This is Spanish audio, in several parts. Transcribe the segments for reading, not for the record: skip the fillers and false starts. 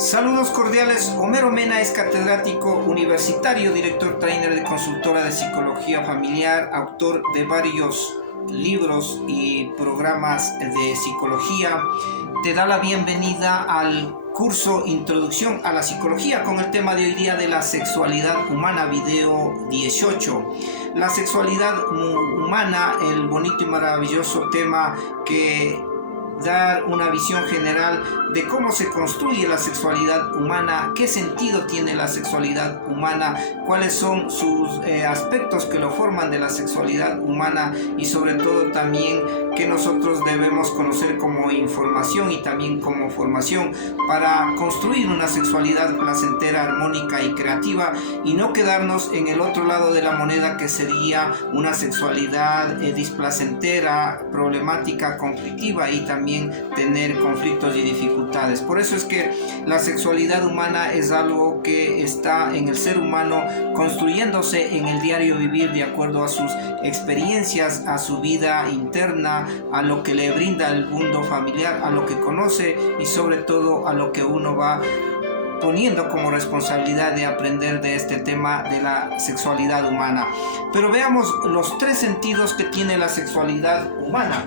Saludos cordiales. Homero Mena es catedrático universitario, director trainer de consultora de psicología familiar, autor de varios libros y programas de psicología. Te da la bienvenida al curso Introducción a la Psicología con el tema de hoy día de la sexualidad humana, video 18. La sexualidad humana, el bonito y maravilloso tema que dar una visión general de cómo se construye la sexualidad humana, qué sentido tiene la sexualidad humana, cuáles son sus aspectos que lo forman de la sexualidad humana y sobre todo también que nosotros debemos conocer como información y también como formación para construir una sexualidad placentera, armónica y creativa y no quedarnos en el otro lado de la moneda que sería una sexualidad displacentera, problemática, conflictiva y también tener conflictos y dificultades. Por eso es que la sexualidad humana es algo que está en el ser humano construyéndose en el diario vivir de acuerdo a sus experiencias, a su vida interna, a lo que le brinda el mundo familiar, a lo que conoce y sobre todo a lo que uno va poniendo como responsabilidad de aprender de este tema de la sexualidad humana. Pero veamos los tres sentidos que tiene la sexualidad humana.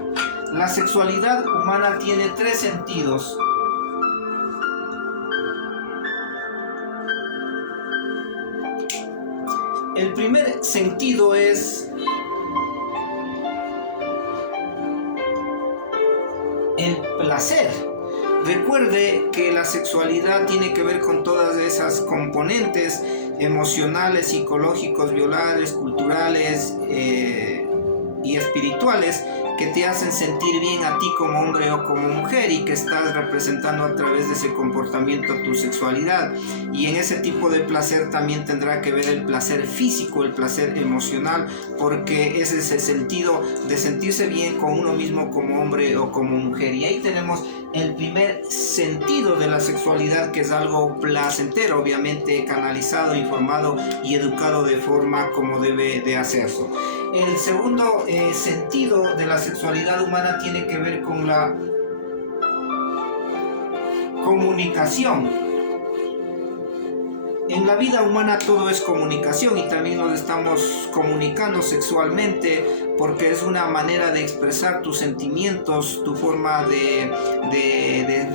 La sexualidad humana tiene tres sentidos. El primer sentido es el placer. Recuerde que la sexualidad tiene que ver con todas esas componentes emocionales, psicológicos, biológicos, culturales y espirituales que te hacen sentir bien a ti como hombre o como mujer y que estás representando a través de ese comportamiento tu sexualidad. Y en ese tipo de placer también tendrá que ver el placer físico, el placer emocional, porque ese es el sentido de sentirse bien con uno mismo como hombre o como mujer. Y ahí tenemos el primer sentido de la sexualidad, que es algo placentero, obviamente canalizado, informado y educado de forma como debe de hacerse. El segundo sentido de la sexualidad humana tiene que ver con la comunicación. En la vida humana todo es comunicación y también nos estamos comunicando sexualmente porque es una manera de expresar tus sentimientos, tu forma de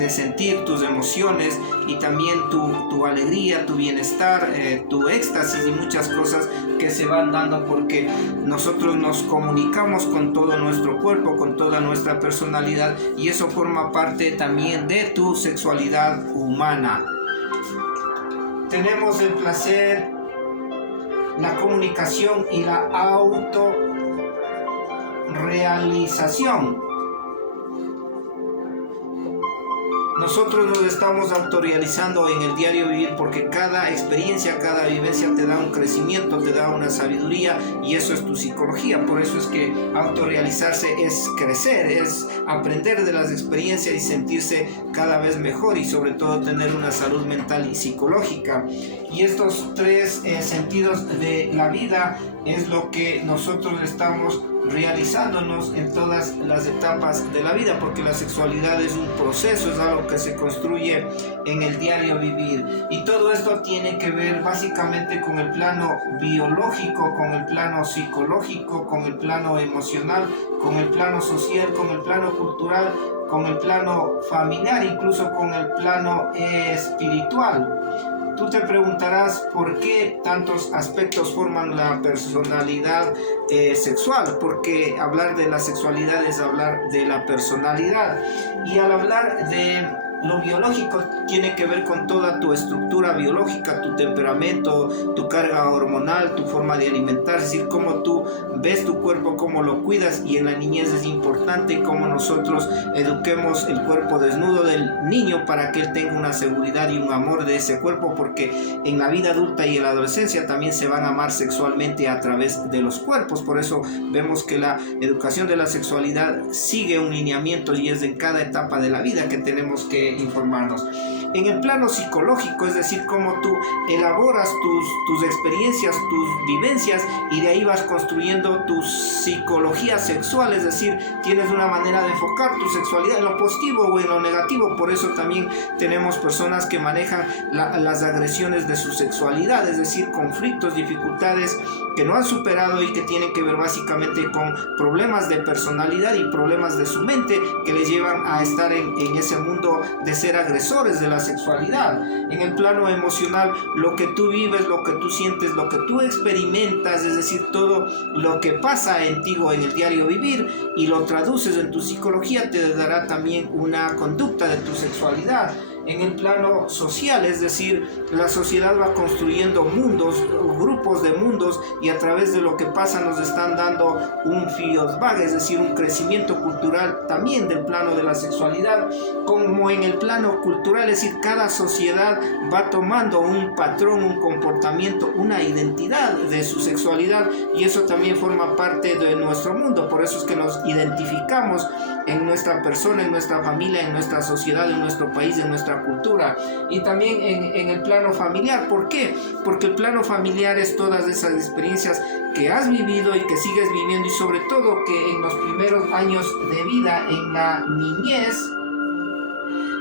sentir tus emociones y también tu alegría, tu bienestar, tu éxtasis y muchas cosas que se van dando porque nosotros nos comunicamos con todo nuestro cuerpo, con toda nuestra personalidad y eso forma parte también de tu sexualidad humana. Tenemos el placer, la comunicación y la autorrealización. Nosotros nos estamos autorrealizando en el diario vivir porque cada experiencia, cada vivencia te da un crecimiento, te da una sabiduría y eso es tu psicología. Por eso es que autorrealizarse es crecer, es aprender de las experiencias y sentirse cada vez mejor y sobre todo tener una salud mental y psicológica. Y estos tres sentidos de la vida es lo que nosotros estamos realizándonos en todas las etapas de la vida, porque la sexualidad es un proceso, es algo que se construye en el diario vivir y todo esto tiene que ver básicamente con el plano biológico, con el plano psicológico, con el plano emocional, con el plano social, con el plano cultural, con el plano familiar, incluso con el plano espiritual. Tú te preguntarás por qué tantos aspectos forman la personalidad sexual, porque hablar de la sexualidad es hablar de la personalidad. Y al hablar de lo biológico tiene que ver con toda tu estructura biológica, tu temperamento, tu carga hormonal, tu forma de alimentar, es decir, cómo tú ves tu cuerpo, cómo lo cuidas y en la niñez es importante cómo nosotros eduquemos el cuerpo desnudo del niño para que él tenga una seguridad y un amor de ese cuerpo porque en la vida adulta y en la adolescencia también se van a amar sexualmente a través de los cuerpos. Por eso vemos que la educación de la sexualidad sigue un lineamiento y es en cada etapa de la vida que tenemos que informarnos. en el plano psicológico, es decir, cómo tú elaboras tus experiencias, tus vivencias, y de ahí vas construyendo tu psicología sexual, es decir, tienes una manera de enfocar tu sexualidad en lo positivo o en lo negativo. Por eso también tenemos personas que manejan las agresiones de su sexualidad, es decir, conflictos, dificultades que no han superado y que tienen que ver básicamente con problemas de personalidad y problemas de su mente que les llevan a estar en ese mundo de ser agresores de la sexualidad. En el plano emocional, lo que tú vives, lo que tú sientes, lo que tú experimentas, es decir, todo lo que pasa en ti o en el diario vivir y lo traduces en tu psicología, te dará también una conducta de tu sexualidad. En el plano social, es decir, la sociedad va construyendo mundos, grupos de mundos, y a través de lo que pasa nos están dando un feedback, es decir, un crecimiento cultural también del plano de la sexualidad, como en el plano cultural, es decir, cada sociedad va tomando un patrón, un comportamiento, una identidad de su sexualidad, y eso también forma parte de nuestro mundo. Por eso es que nos identificamos en nuestra persona, en nuestra familia, en nuestra sociedad, en nuestro país, en nuestra cultura. Y también en el plano familiar. ¿Por qué? Porque el plano familiar es todas esas experiencias que has vivido y que sigues viviendo, y sobre todo que en los primeros años de vida, en la niñez,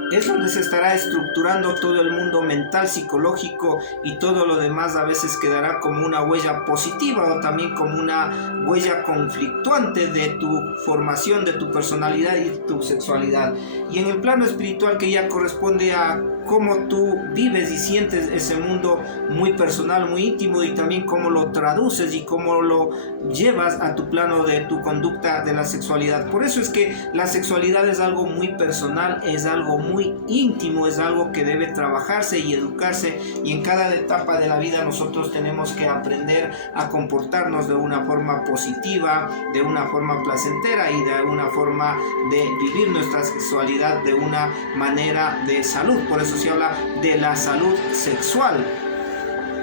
es donde se estará estructurando todo el mundo mental, psicológico, y todo lo demás a veces quedará como una huella positiva o también como una huella conflictuante de tu formación, de tu personalidad y tu sexualidad. Y en el plano espiritual, que ya corresponde a cómo tú vives y sientes ese mundo muy personal, muy íntimo, y también cómo lo traduces y cómo lo llevas a tu plano de tu conducta de la sexualidad. Por eso es que la sexualidad es algo muy personal, es algo muy íntimo, es algo que debe trabajarse y educarse, y en cada etapa de la vida nosotros tenemos que aprender a comportarnos de una forma positiva, de una forma placentera y de una forma de vivir nuestra sexualidad de una manera de salud. Por eso se habla de la salud sexual.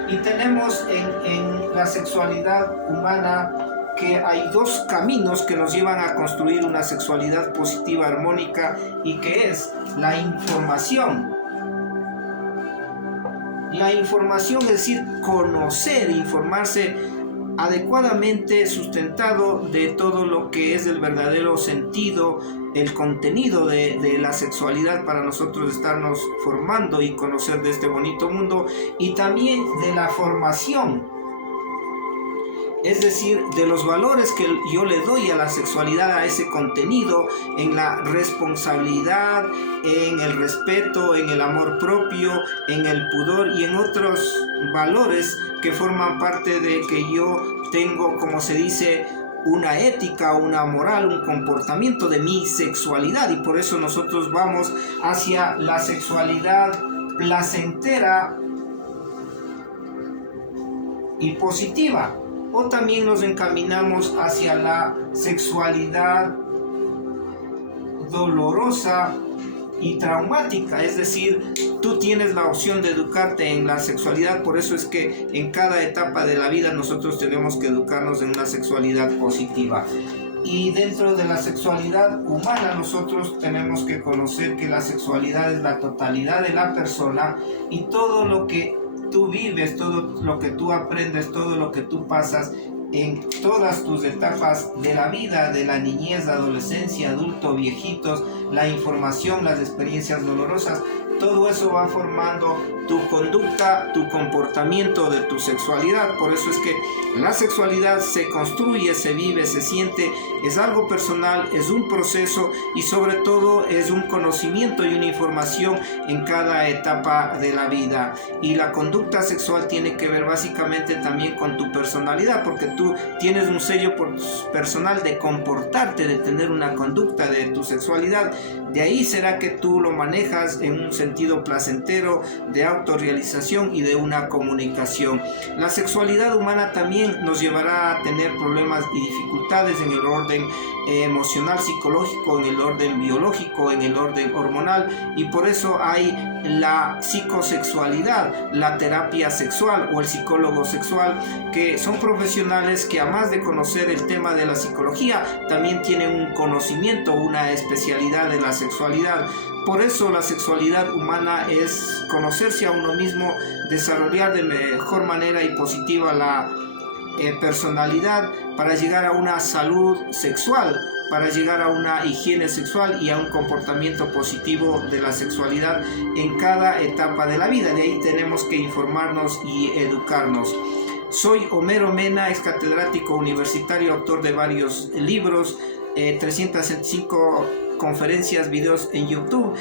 Y tenemos en la sexualidad humana que hay dos caminos que nos llevan a construir una sexualidad positiva, armónica, y que es la información. La información, es decir, conocer, informarse adecuadamente, sustentado de todo lo que es el verdadero sentido, el contenido de la sexualidad, para nosotros estarnos formando y conocer de este bonito mundo, y también de la formación, es decir, de los valores que yo le doy a la sexualidad, a ese contenido, en la responsabilidad, en el respeto, en el amor propio, en el pudor y en otros valores que forman parte de que yo tengo, como se dice, una ética, una moral, un comportamiento de mi sexualidad. Y por eso nosotros vamos hacia la sexualidad placentera y positiva, o también nos encaminamos hacia la sexualidad dolorosa y traumática. Es decir, tú tienes la opción de educarte en la sexualidad. Por eso es que en cada etapa de la vida nosotros tenemos que educarnos en una sexualidad positiva. Y dentro de la sexualidad humana nosotros tenemos que conocer que la sexualidad es la totalidad de la persona, y todo lo que tú vives, todo lo que tú aprendes, todo lo que tú pasas en todas tus etapas de la vida, de la niñez, adolescencia, adulto, viejitos, la información, las experiencias dolorosas, todo eso va formando tu conducta, tu comportamiento de tu sexualidad. Por eso es que la sexualidad se construye, se vive, se siente, es algo personal, es un proceso, y sobre todo es un conocimiento y una información en cada etapa de la vida. Y la conducta sexual tiene que ver básicamente también con tu personalidad, porque tú tienes un sello personal de comportarte, de tener una conducta de tu sexualidad. De ahí será que tú lo manejas en un sentido placentero, de autorrealización y de una comunicación. La sexualidad humana también nos llevará a tener problemas y dificultades en el orden emocional, psicológico, en el orden biológico, en el orden hormonal, y por eso hay la psicosexualidad, la terapia sexual o el psicólogo sexual, que son profesionales que, además de conocer el tema de la psicología, también tienen un conocimiento, una especialidad de la sexualidad. por eso la sexualidad humana es conocerse a uno mismo, desarrollar de mejor manera y positiva la personalidad para llegar a una salud sexual, para llegar a una higiene sexual y a un comportamiento positivo de la sexualidad en cada etapa de la vida. De ahí tenemos que informarnos y educarnos. Soy Homero Mena, ex catedrático universitario, autor de varios libros, 365 conferencias, videos en YouTube,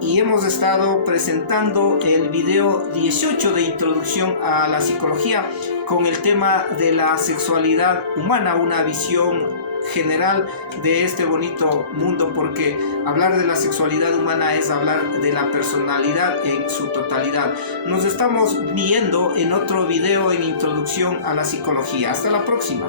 y hemos estado presentando el video 18 de introducción a la psicología con el tema de la sexualidad humana, una visión general de este bonito mundo, porque hablar de la sexualidad humana es hablar de la personalidad en su totalidad. Nos estamos viendo en otro video en introducción a la psicología. Hasta la próxima.